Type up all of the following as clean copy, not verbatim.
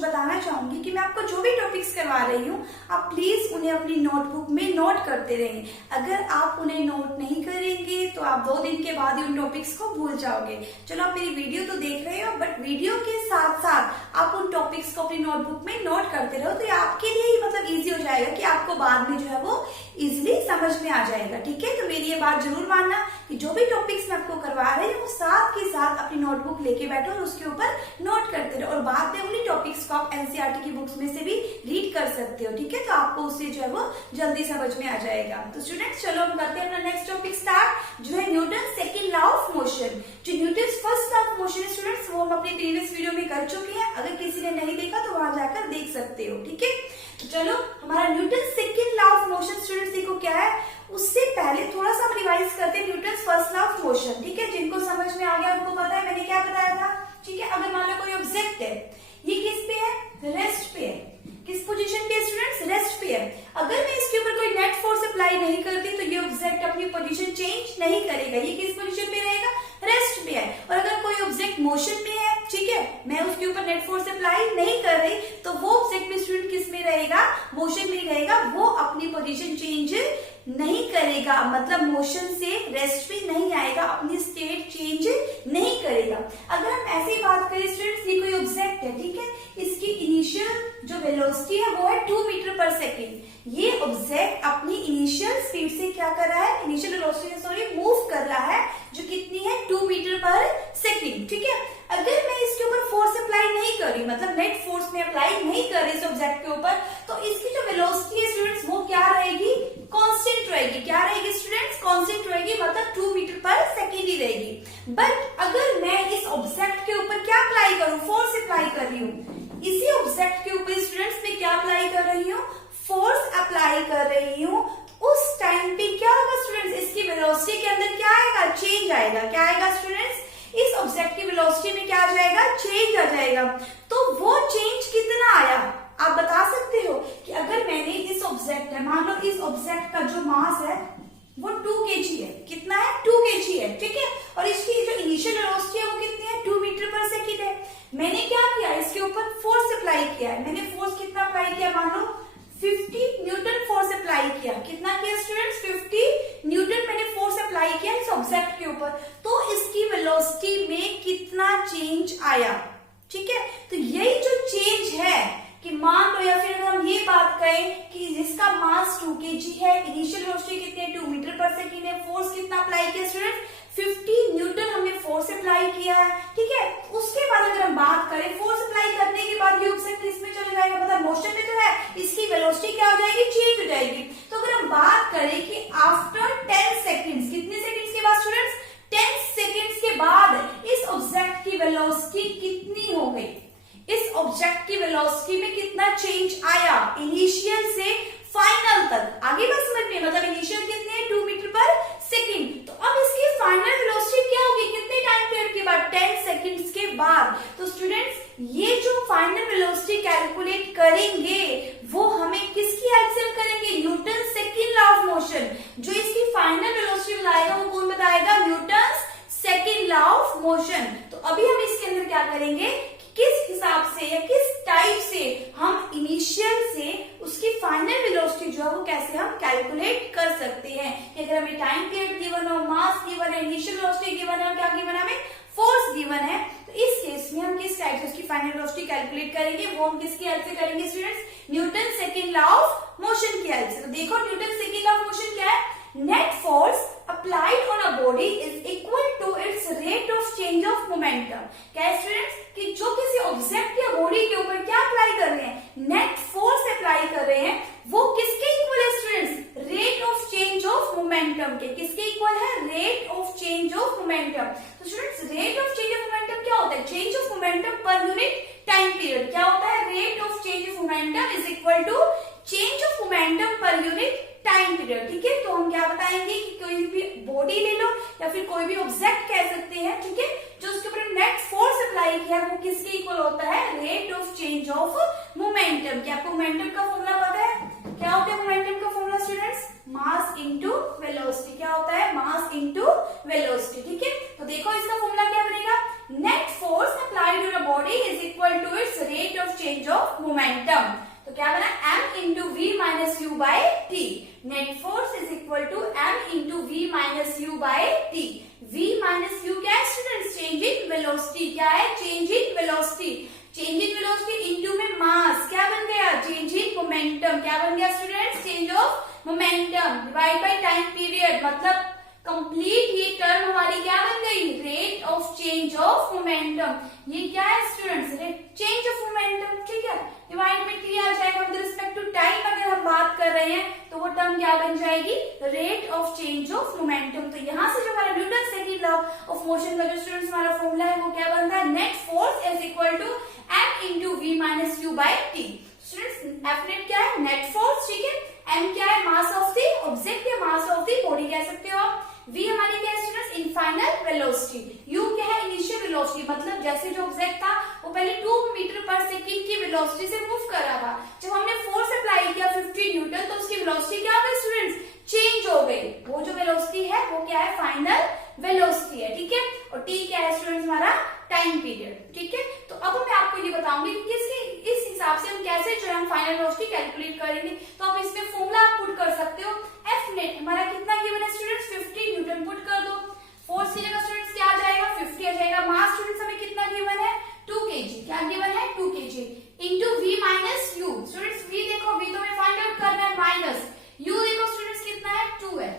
बताना चाहूंगी कि मैं आपको जो भी टॉपिक्स करवा रही हूँ आप प्लीज उन्हें अपनी नोटबुक में नोट करते रहें। अगर आप उन्हें नोट नहीं करेंगे तो आप 2 दिन के बाद ही उन टॉपिक्स को भूल जाओगे। चलो आप मेरी वीडियो तो देख रहे हो, बट वीडियो के साथ साथ आप उन टॉपिक्स को अपनी नोटबुक में नोट करते रहो, तो ये आपके लिए ही मतलब इजी हो जाएगा कि आपको बाद में जो है वो इजिली समझ में आ जाएगा। ठीक है, तो मेरी ये बात जरूर मानना कि जो भी टॉपिक्स मैं आपको करवा रही हूँ साथ के साथ अपनी नोटबुक लेके बैठो और उसके ऊपर नोट करते रहो, और बाद में उन्हीं टॉपिक्स को आप एनसीईआरटी की बुक्स में से भी रीड कर सकते हो। ठीक है, तो आपको उससे जो है वो जल्दी समझ में आ जाएगा। तो स्टूडेंट्स चलो हम करते हैं अपना नेक्स्ट टॉपिक स्टार्ट, जो है Newton second law of motion. जो Newton first law of motion है स्टूडेंट्स, वो हम अपनी प्रीवियस वीडियो में कर चुके हैं। अगर किसी ने नहीं देखा तो वहां जाकर देख सकते हो। ठीक है, तो चलो हमारा Newton second law of motion students देखो क्या है। उससे पहले थोड़ा सा हम रिवाइज करते हैं Newton first law of motion. ठीक है, जिनको समझ में आ गया उनको पता है मैंने क्या बताया था। ठीक है, अगर मान लो कोई ऑब्जेक्ट है, ये किस पे है, रेस्ट पे है। किस पोजीशन पे स्टूडेंट्स, रेस्ट पे है। अगर मैं इसके ऊपर कोई नेट फोर्स अप्लाई नहीं करती तो ये ऑब्जेक्ट अपनी पोजीशन चेंज नहीं करेगा, ये किस पोजीशन पे रहेगा, रेस्ट पे है। और अगर कोई ऑब्जेक्ट मोशन में है, ठीक है, मैं उसके ऊपर नेट फोर्स अप्लाई नहीं कर रही तो वो ऑब्जेक्ट भी स्टूडेंट किस में रहेगा, मोशन में रहेगा, वो अपनी पोजीशन चेंज नहीं करेगा, मतलब मोशन से रेस्ट पे नहीं आएगा, अपनी स्टेट चेंज नहीं करेगा। अगर हम ऐसे ही बात करें स्टूडेंट्स, ये कोई ऑब्जेक्ट है, ठीक है, इसकी इनिशियल जो वेलोसिटी है वो है 2 मीटर पर सेकेंड। ये ऑब्जेक्ट अपनी इनिशियल स्पीड से क्या कर रहा है, इनिशियल वेलोसिटी सॉरी मूव कर रहा है, जो कितनी है 2 मीटर पर सेकेंड। ठीक है, अगर मैं इसके ऊपर फोर्स अप्लाई नहीं कर रही, मतलब नेट फोर्स में अप्लाई नहीं कर रही इस ऑब्जेक्ट के ऊपर, तो इसकी जो वेलोसिटी है स्टूडेंट्स वो क्या रहेगी, कांस्टेंट रहेगी। क्या रहेगी स्टूडेंट्स, कांस्टेंट रहेगी, मतलब 2 मीटर पर सेकेंड ही रहेगी। बट अगर मैं इस ऑब्जेक्ट के ऊपर क्या अप्लाई करूं, फोर्स अप्लाई कर रही हूँ, इसी ऑब्जेक्ट के ऊपर स्टूडेंट्स मैं क्या अप्लाई कर रही हूँ, फोर्स अप्लाई कर रही हूँ, उस टाइम पे क्या होगा स्टूडेंट्स, इसकी वेलोसिटी के अंदर क्या आएगा, चेंज आएगा। क्या आएगा स्टूडेंट्स, इस ऑब्जेक्ट की वेलोसिटी में क्या आ जाएगा, चेंज आ जाएगा। तो वो चेंज कितना आया आप बता सकते हो कि अगर मैंने इस ऑब्जेक्ट है, मान लो इस ऑब्जेक्ट का जो मास है वो 2 kg है, कितना है, 2 kg है। ठीक है, और इसकी जो इनिशियल वेलोसिटी है वो कितनी है, 2 मीटर पर सेकेंड है। मैंने क्या किया, इसके ऊपर फोर्स अप्लाई किया है। मैंने फोर्स कितना अप्लाई किया, मान लो 50 न्यूटन फोर्स अप्लाई किया। कितना किया स्टूडेंट्स, 50 न्यूटन मैंने फोर्स अप्लाई किया इस ऑब्जेक्ट के ऊपर, तो इसकी वेलोसिटी में कितना चेंज आया। ठीक है, तो यही जो चेंज है कि मान लो, या फिर अगर हम ये बात करें कि जिसका मास 2 kg है, इनिशियल वेलोसिटी कितनी है, 2 मीटर पर सेकेंड है, फोर्स कितना अप्लाई किया स्टूडेंट, 50 न्यूटन हमने फोर्स अप्लाई किया है। ठीक है, उसके बाद अगर हम बात करें, फोर्स अप्लाई करने के बाद ये ऑब्जेक्ट इसमें चले जाएगा, मतलब मोशन में तो है, इसकी वेलोसिटी क्या हो जाएगी, चेंज हो जाएगी। तो अगर हम बात करें कि आफ्टर 10 सेकेंड्स, कितने सेकेंड्स के बाद स्टूडेंट्स, 10 सेकेंड्स के बाद इस ऑब्जेक्ट की वेलोसिटी कितनी हो गई, इस ऑब्जेक्ट की वेलोसिटी में कितना चेंज आया, इनिशियल से फाइनल तक। आगे बात समझ में, मतलब इनिशियल कितने है, 2 मीटर पर सेकेंड। तो अब इसकी फाइनल वेलोसिटी क्या होगी, कितने टाइम पीरियड के बाद, 10 सेकेंड्स के बाद। तो स्टूडेंट्स ये जो फाइनल वेलोसिटी कैलकुलेट करेंगे वो हमें किसकी हेल्प से करेंगे, Newton second law of motion. जो इसकी फाइनल वेलोसिटी बताएगा वो कौन बताएगा, Newton second law of motion. तो अभी हम इसके अंदर क्या करेंगे, किस हिसाब से या किस टाइप से हम इनिशियल से उसकी फाइनल वेलोसिटी जो है वो कैसे हम कैलकुलेट कर सकते हैं। कि अगर हमें टाइम पीरियड गिवन हो, मास गिवन है, इनिशियल वेलोसिटी गिवन है, और क्या गिवन है, हमें फोर्स गिवन है, तो इस केस में हम किस टाइप से उसकी फाइनल वेलोसिटी कैलकुलेट करेंगे, वो हम किसकी हेल्प से करेंगे students, Newton second law of motion की हेल्प से। तो देखो Newton second law of motion क्या है, net force applied on a body is equal to its rate of change of momentum. क्या है स्टूडेंट्स, कि जो किसी ऑब्जेक्ट या बॉडी के ऊपर क्या अप्लाई कर रहे हैं, नेट फोर्स अप्लाई कर रहे हैं, वो किसके इक्वल है students, rate of change of momentum के। किसके इक्वल है, rate of change of momentum. तो students rate of change of momentum क्या होता है, change of momentum per unit time period. क्या होता है, rate of change of momentum is equal to change of momentum per unit time period. ठीक है, तो हम क्या बताएंगे कि कोई भी बॉडी ले लो या फिर कोई भी ऑब्जेक्ट कह सकते हैं, ठीक है, जो उसके ऊपर नेट फोर्स अप्लाई किया वो किसके इक्वल होता है, rate of change of momentum. क्या आपको मोमेंटम का फॉर्मूला पता है, क्या होता है मोमेंटम का formula students, mass into velocity. क्या होता है, मास इनटू वेलोसिटी। ठीक है, तो देखो इसका फॉर्मूला क्या बनेगा, net force applied on a body is equal to its rate of change of momentum. तो क्या बना, m into v minus u by t. Net force is equal to m into v minus u by t. v minus u क्या है students, change in velocity. क्या है, change in velocity. Change in velocity into में mass, क्या बन गया, change in momentum. क्या बन गया students, change of momentum divide by time period. मतलब कंप्लीट ये टर्म हमारी क्या बन गई, rate of change of momentum. ये क्या है स्टूडेंट्स, चेंज ऑफ मोमेंटम, ठीक है। डिवाइड में टी आ जाएगा विद रिस्पेक्ट टू टाइम। अगर हम बात कर रहे हैं तो वो टर्म क्या बन जाएगी, rate of change of momentum. तो यहाँ से जो हमारा Newton second law of motion का जो स्टूडेंट्स हमारा फॉर्मूला है वो क्या बनता है, net force is equal to m into v minus u by t. Students f net क्या है, नेट फोर्स, ठीक है। m क्या है, मास ऑफ द ऑब्जेक्ट या मास ऑफ द बॉडी कह सकते हो आप। v हमारी क्या है स्टूडेंट्स, इनफाइनल वेलोसिटी। u क्या है, इनिशियल वेलोसिटी। मतलब जैसे जो ऑब्जेक्ट था वो पहले 2 मीटर पर सेकंड की वेलोसिटी से मूव कर रहा था। जब हमने फोर्स अप्लाई किया 50 न्यूटन तो उसकी वेलोसिटी क्या हो गई स्टूडेंट्स, चेंज हो गई। वो जो वेलोसिटी है वो क्या है, फाइनल वेलोसिटी है, ठीक है। और t क्या है स्टूडेंट्स, हमारा टाइम पीरियड, ठीक है। तो अब मैं आपको ये बताऊंगी कि इस हिसाब से हम कैसे जो है फाइनल वेलोसिटी कैलकुलेट करेंगे। तो आप इसमें फॉर्मूला आप पुट कर सकते हो। एफ नेट हमारा कितना गिवन है स्टूडेंट्स, 50 न्यूटन पुट कर दो। फोर्स की जगह स्टूडेंट्स क्या आ जाएगा, 50 आ जाएगा। मास स्टूडेंट्स हमें कितना गिवन है, 2 kg। क्या गिवन है, 2 kg into v minus u. Students v देखो, वी तो हमें फाइंड आउट करना है, माइनस यू देखो स्टूडेंट्स कितना है, 2 है।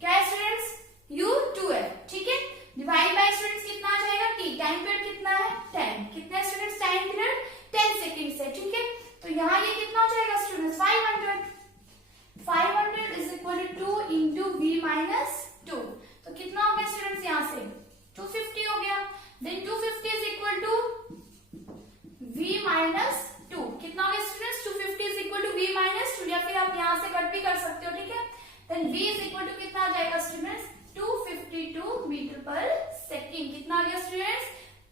क्या है स्टूडेंट्स, यू 2 है, ठीक है। डिवाइड बाय स्टूडेंट्स कितना आ जाएगा, टी। टाइम पीरियड कितना है, 10। कितना है स्टूडेंट्स, टाइम पीरियड 10 सेकंड्स है, ठीक है। तो यहाँ ये कितना हो जाएगा students, 500 is equal to 2 into v minus 2। तो कितना हो गया स्टूडेंट्स, यहाँ से 250 हो गया। Then 250 is equal to v minus 2। कितना हो गया students, 250 is equal to v minus 2। या फिर आप यहाँ से कट भी कर सकते हो, ठीक है। Then v is equal to कितना आ जाएगा स्टूडेंट्स, 252 मीटर पर सेकेंड। कितना आ गया स्टूडेंट्स,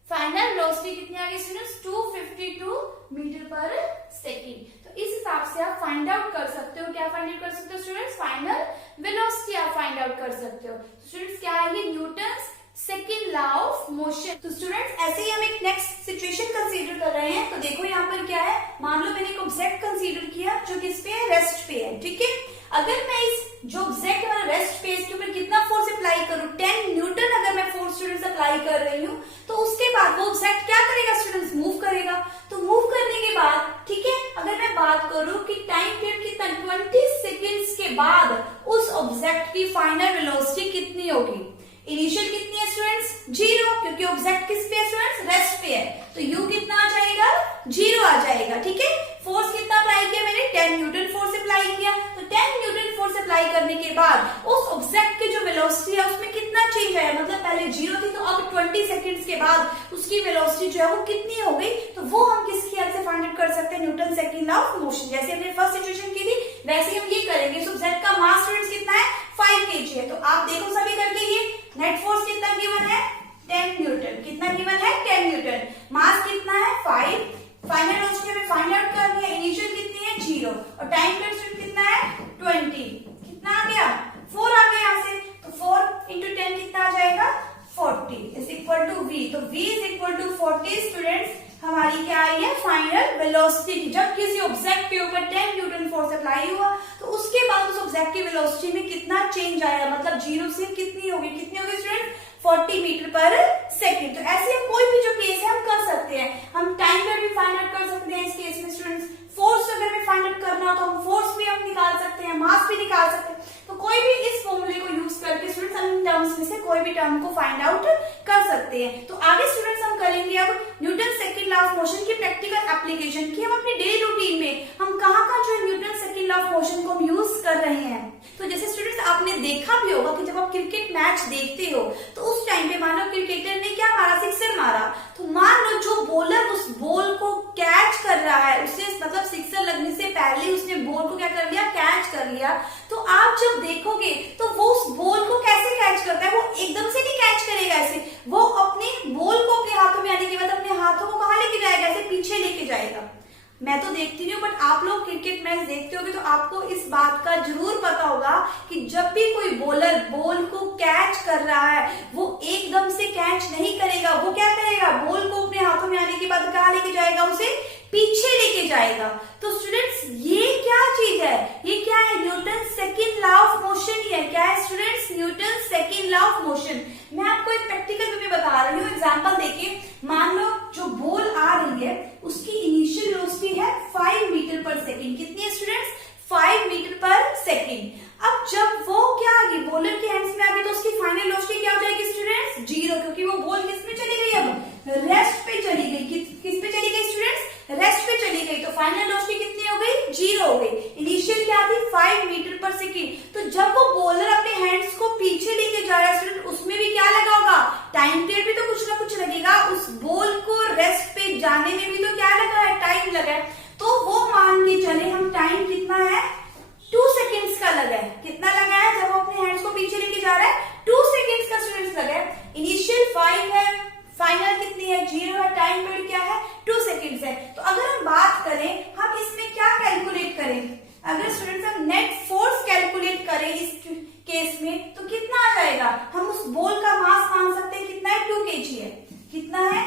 फाइनल वेलोसिटी कितनी आ गई स्टूडेंट्स, 252 मीटर पर सेकेंड। तो इस हिसाब से आप फाइंड आउट कर सकते हो। क्या फाइंड आउट कर सकते हो स्टूडेंट्स, फाइनल वेलोसिटी आप फाइंड आउट कर सकते हो। स्टूडेंट्स क्या है, ये Newton's second law of motion. तो स्टूडेंट्स ऐसे ही हम एक नेक्स्ट सिचुएशन कंसीडर कर रहे हैं। तो देखो यहाँ पर क्या है, मान लो मैंने एक ऑब्जेक्ट कंसीडर किया जो किस पे है, रेस्ट पे है, ठीक है। अगर मैं इस जो ऑब्जेक्ट हमारा रेस्ट पे, इसके ऊपर कितना फोर्स अप्लाई करूं, 10 न्यूटन अगर मैं फोर्स स्टूडेंट्स अप्लाई कर रही हूँ, तो उसके बाद वो ऑब्जेक्ट क्या करेगा स्टूडेंट्स, मूव करेगा। तो मूव करने के बाद, ठीक है, अगर मैं बात करूं कि टाइम पीरियड कितना, 20 सेकेंड्स के बाद उस ऑब्जेक्ट की फाइनल वेलोसिटी कितनी होगी। इनिशियल कितनी है स्टूडेंट्स, 0, क्योंकि ऑब्जेक्ट किस पे है स्टूडेंट्स, रेस्ट पे है। तो u कितना आ जाएगा, 0 आ जाएगा, ठीक है। फोर्स कितना अप्लाई किया मैंने, 10 न्यूटन फोर्स अप्लाई किया। तो 10 न्यूटन फोर्स अप्लाई करने के बाद उस ऑब्जेक्ट की जो वेलोसिटी है उसमें कितना चेंज आया, मतलब पहले 0 थी तो अब 20 सेकंड्स के बाद उसकी वेलोसिटी जो है वो कितनी हो गई। तो वो हम किसकी हेल्प से फाइंड आउट कर सकते हैं, Newton second law of motion. जैसे हमने फर्स्ट सिचुएशन की थी वैसे हम ये करेंगे। इस ऑब्जेक्ट का मास स्टूडेंट्स कितना है, 5 kg है। तो आप देखो सभी करके, ये नेट फोर्स कितना गिवन है, 10 न्यूटन। कितना गिवन है, 10 न्यूटन। मास कितना है, 5। फाइनल वेलोसिटी हमें फाइंड आउट करनी है। इनिशियल कितनी है, 0। और टाइम पीरियड कितना है, 20। कितना आ गया, 4 आ गया यहाँ से। तो 4 इंटू 10 कितना आ जाएगा, 40 इज इक्वल टू v। तो v is equal to 40 students हमारी क्या आई है, फाइनल वेलोसिटी। जब किसी ऑब्जेक्ट के ऊपर 10 न्यूटन फोर्स अप्लाई हुआ तो उसके बाद उस ऑब्जेक्ट की वेलोसिटी में कितना चेंज आया, मतलब 0 से कितनी होगी स्टूडेंट, 40 मीटर पर सेकेंड। तो ऐसे हम कोई भी जो केस है हम कर सकते हैं। हम टाइम पर भी फाइंड आउट कर सकते हैं इस केस में स्टूडेंट्स। फोर्स अगर हमें फाइंड आउट करना हो तो हम फोर्स भी हम निकाल सकते हैं, मास भी निकाल सकते हैं। तो कोई भी इस फॉर्मूले को यूज करके स्टूडेंट्स हम इन टर्म्स में से कोई भी टर्म को फाइंड आउट कर सकते हैं। तो आगे स्टूडेंट्स हम करेंगे अब Newton second law of motion की प्रैक्टिकल एप्लीकेशन की। हम अपनी डेली रूटीन में हम कहाँ जो Newton second law of motion को हम यूज कर रहे हैं। तो जैसे स्टूडेंट्स आपने देखा भी होगा कि जब आप क्रिकेट मैच देखते हो तो उस टाइम पे मान लो क्रिकेटर ने क्या मारा, सिक्सर मारा। तो मान लो जो बॉलर उस बॉल को कैच कर रहा है, उसे मतलब सिक्सर लगने से पहले उसने बॉल को क्या कर लिया, कैच कर लिया। तो आप जब देखोगे तो वो उस बॉल को कैसे कैच करता है, वो एकदम से नहीं कैच करेगा ऐसे, वो अपने बॉल को अपने हाथों में आने के बाद अपने हाथों को कहाँ लेके जाएगा, ऐसे पीछे लेके जाएगा। मैं तो देखती नहीं हूँ बट आप लोग क्रिकेट मैच देखते होगे तो आपको इस बात का जरूर पता होगा कि जब भी कोई बॉलर बॉल को कैच कर रहा है वो एकदम से कैच नहीं करेगा। वो क्या करेगा, बॉल को अपने हाथों में आने के बाद कहाँ लेके जाएगा, उसे पीछे लेके जाएगा। तो स्टूडेंट्स ये क्या चीज है, ये क्या है, Newton second law of motion ही है। क्या है students, Newton second law of motion. मैं आपको एक प्रैक्टिकल वे में बता रही हूँ, एग्जांपल देखिए। मान लो जो बॉल आ रही है उसकी इनिशियल वेलोसिटी है 5 मीटर पर सेकेंड। कितनी है स्टूडेंट्स, 5 मीटर पर सेकेंड। अब जब वो क्या आ गई, बॉलर के हैंड्स में आ गई, तो उसकी फाइनल वेलोसिटी क्या हो जाएगी स्टूडेंट्स, 0, क्योंकि वो बॉल किस में चली गई, अब रेस्ट पे चली गई। किस पे चली गई स्टूडेंट्स, रेस्ट पे चली गई। तो फाइनल वेलोसिटी कितनी हो गई, 0 हो गई। इनिशियल क्या थी, 5 मीटर पर सेकेंड। तो जब वो बॉलर अपने हैंड्स को पीछे लेके जा रहा है स्टूडेंट, उसमें भी क्या लगा होगा, टाइम पीरियड भी तो कुछ ना कुछ लगेगा। उस बॉल को रेस्ट पे जाने में भी तो क्या लगा है, टाइम लगा है। तो वो मान के चले हम, टाइम कितना है, 2 सेकेंड्स का लगा है। कितना लगा है, जब वो अपने हैंड्स को पीछे लेके जा रहा है 2 सेकेंड्स का स्टूडेंट्स लगा है। इनिशियल 5 है, फाइनल कितनी है, 0 है, टाइम पीरियड क्या है, 2 सेकेंड्स है। तो अगर हम बात करें, हम इसमें क्या कैलकुलेट करें, अगर स्टूडेंट्स हम नेट फोर्स कैलकुलेट करें इस केस में, तो कितना आ जाएगा, हम उस बॉल का मास मान सकते हैं, कितना है, 2 kg है। कितना है,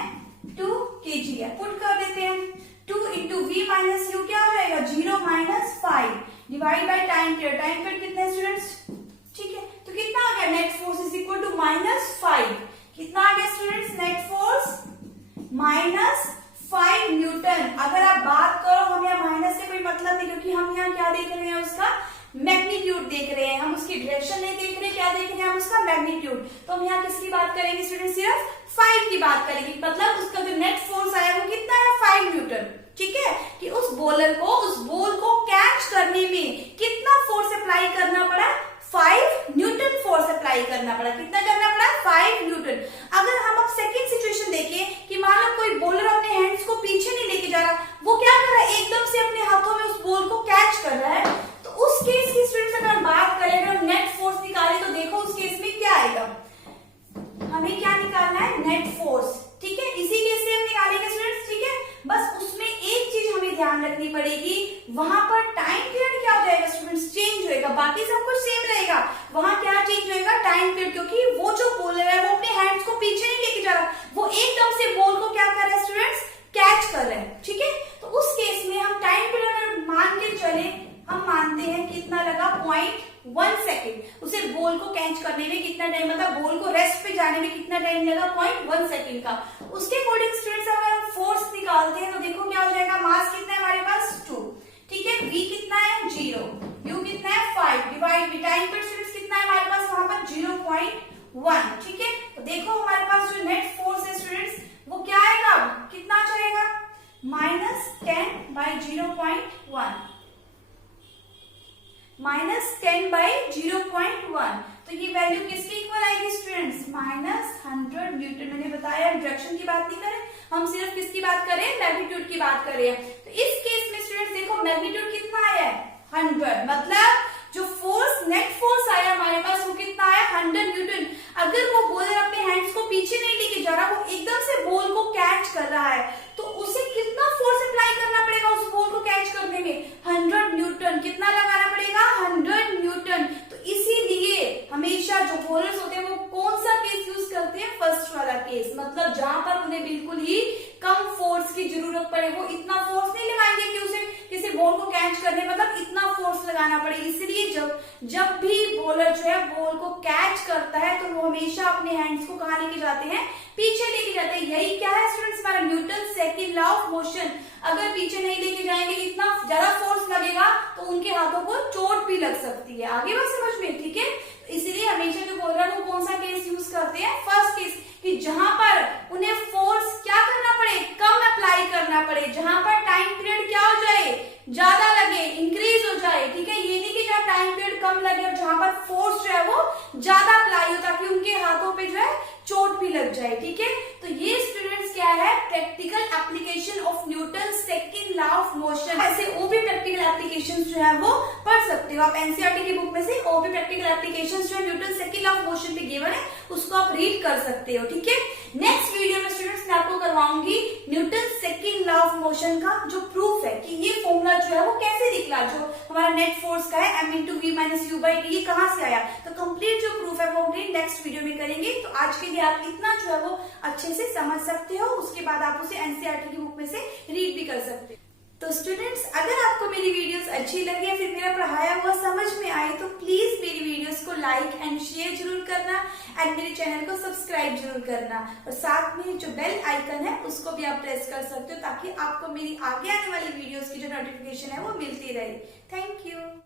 2 kg है। पुट कर देते हैं, 2 इंटू वी माइनस यू क्या हो जाएगा, 0 minus 5 divide by time period. Time period कितना है स्टूडेंट्स, ठीक है। तो कितना आ गया, net force is equal to -5। कितना आ गया स्टूडेंट्स, नेट फोर्स -5 न्यूटन। अगर आप बात करो, हम यहाँ माइनस से कोई मतलब नहीं, क्योंकि हम यहाँ क्या देख रहे हैं, उसका मैग्नीट्यूड देख रहे हैं, हम उसकी डायरेक्शन नहीं देख रहे, क्या देख रहे हैं हम, उसका मैग्नीट्यूड। तो हम यहाँ किसकी बात करेंगे स्टूडेंट, सिर्फ 5 की बात करेंगे। मतलब उसका जो नेट फोर्स आया वो कितना है, 5 न्यूटन। ठीक है, कि उस बॉलर को, उस बॉल को कैच करने में कितना फोर्स अप्लाई करना पड़ा, 5 न्यूटन फोर्स अप्लाई करना पड़ा। कितना करना पड़ा, 5 न्यूटन। अगर हम अब सेकंड सिचुएशन देखें कि मान लो कोई बॉलर अपने हैंड्स को पीछे नहीं लेके जा रहा, वो क्या कर रहा है, एकदम से अपने हाथों में उस बॉल को कैच कर रहा है। तो उस केस की स्टूडेंट्स अगर हम बात करें, अगर नेट फोर्स निकाले, तो देखो उस केस में क्या आएगा, हमें क्या निकालना है, नेट फोर्स। ठीक है, इसी केस से हम निकालेंगे स्टूडेंट्स। ठीक है, बस उसमें एक चीज हमें ध्यान रखनी पड़ेगी, वहां पर टाइम पीरियड क्या हो जाएगा स्टूडेंट्स, चेंज होएगा। बाकी सब कुछ सेम रहेगा, वहां क्या चेंज होएगा, टाइम पीरियड। क्योंकि वो जो बॉलर है वो अपने हैंड्स को पीछे नहीं लेके जा रहा, वो एकदम से बॉल को क्या कर रहा है स्टूडेंट्स, कैच कर रहा है। ठीक है, तो उस केस में हम टाइम पीरियड अगर मान के चले, हम मानते हैं कितना लगा, 0.1 सेकेंड। उसे बॉल को कैच करने में कितना टाइम, मतलब बॉल को रेस्ट पे जाने में कितना टाइम लगा, 0.1 सेकेंड का। उसके अकॉर्डिंग स्टूडेंट्स अगर हम फोर्स निकालते हैं, तो देखो क्या हो जाएगा, मास कितना है हमारे पास, 2। ठीक है, v कितना है, 0, u कितना है, 5 divide by time period students कितना है हमारे पास, वहां पर 0.1। ठीक है, तो देखो हमारे पास जो नेट फोर्स है स्टूडेंट्स, वो क्या आएगा, कितना जाएगा, -10 बाई 0.1, -10/0.1। तो ये वैल्यू किसके इक्वल आएगी स्टूडेंट्स, -100 न्यूटन। मैंने बताया डायरेक्शन की बात नहीं करें, हम सिर्फ किसकी बात करें, मैग्नीट्यूड की बात करें। तो इस केस में स्टूडेंट्स देखो मैग्नीट्यूड कितना आया है, 100। मतलब जो फोर्स, नेट फोर्स आया हमारे पास, वो कितना आया, 100 न्यूटन। अगर वो बॉलर अपने हैंड्स को पीछे नहीं लेके जा रहा, वो एकदम से बॉल को कैच कर रहा है, तो उसे कितना फोर्स अप्लाई करना पड़ेगा उस बॉल को कैच करने में, 100 न्यूटन। कितना लगाना पड़ेगा, 100 न्यूटन। तो इसीलिए हमेशा जो बॉलर्स होते हैं वो कौन सा केस यूज करते हैं, फर्स्ट वाला केस। मतलब जहां पर उन्हें बिल्कुल ही कम फोर्स की जरूरत पड़े, वो इतना फोर्स नहीं लगाएंगे कि उसे किसी बॉल को कैच करने, मतलब इतना फोर्स लगाना पड़े। इसलिए जब भी बॉलर जो है बॉल को कैच करता है, तो वो हमेशा अपने हैंड्स को कहां लेके जाते हैं, पीछे लेके जाते हैं। यही क्या है स्टूडेंट्स, हमारा Newton second law of motion. अगर पीछे नहीं लेके जाएंगे, इतना ज्यादा फोर्स लगेगा, तो उनके हाथों को चोट भी लग सकती है। आगे बात समझ में, ठीक है। इसीलिए हमेशा जो बॉलर है वो कौन सा केस यूज करते हैं, फर्स्ट केस, कि जहां पर उन्हें फोर्स क्या करना पड़े, कम अप्लाई करना पड़े, जहां पर टाइम पीरियड क्या हो जाए, ज्यादा लगे, इंक्रीज हो जाए। ठीक है, ये नहीं कि जहां टाइम पीरियड कम लगे और जहां पर फोर्स जो है वो ज्यादा अप्लाई हो, ताकि उनके हाथों पे जो है चोट भी लग जाए। ठीक है, तो ये स्टूडेंट्स क्या है, practical application of Newton second law of motion. ऐसे और भी प्रैक्टिकल एप्लीकेशंस जो है वो पढ़ सकते हो आप। एनसीईआरटी की बुक में से और भी प्रैक्टिकल एप्लीकेशंस जो है Newton second law of motion पे गिवन है, उसको आप रीड कर सकते हो। ठीक है, नेक्स्ट वीडियो में स्टूडेंट्स मैं आपको करवाऊंगी Newton second law of motion का जो प्रूफ है, कि ये फॉर्मूला जो है वो कैसे निकला, जो हमारा नेट फोर्स का है, m × v - u/t, ये कहां से आया। तो कंप्लीट जो प्रूफ हम अपनी नेक्स्ट वीडियो में करेंगे। तो आज के लिए आप इतना जो है वो अच्छे से समझ सकते हो, उसके बाद आप उसे एनसीईआरटी की बुक में से रीड भी कर सकते हो। तो स्टूडेंट्स, अगर आपको मेरी वीडियोस अच्छी लगे या फिर मेरा पढ़ाया हुआ समझ में आए तो प्लीज मेरी वीडियोस को लाइक एंड शेयर जरूर करना एंड मेरे चैनल को सब्सक्राइब जरूर करना, और साथ में जो बेल आइकन है उसको भी आप प्रेस कर सकते हो ताकि आपको मेरी आगे आने वाली वीडियोस की जो नोटिफिकेशन है वो मिलती रहे। Thank you.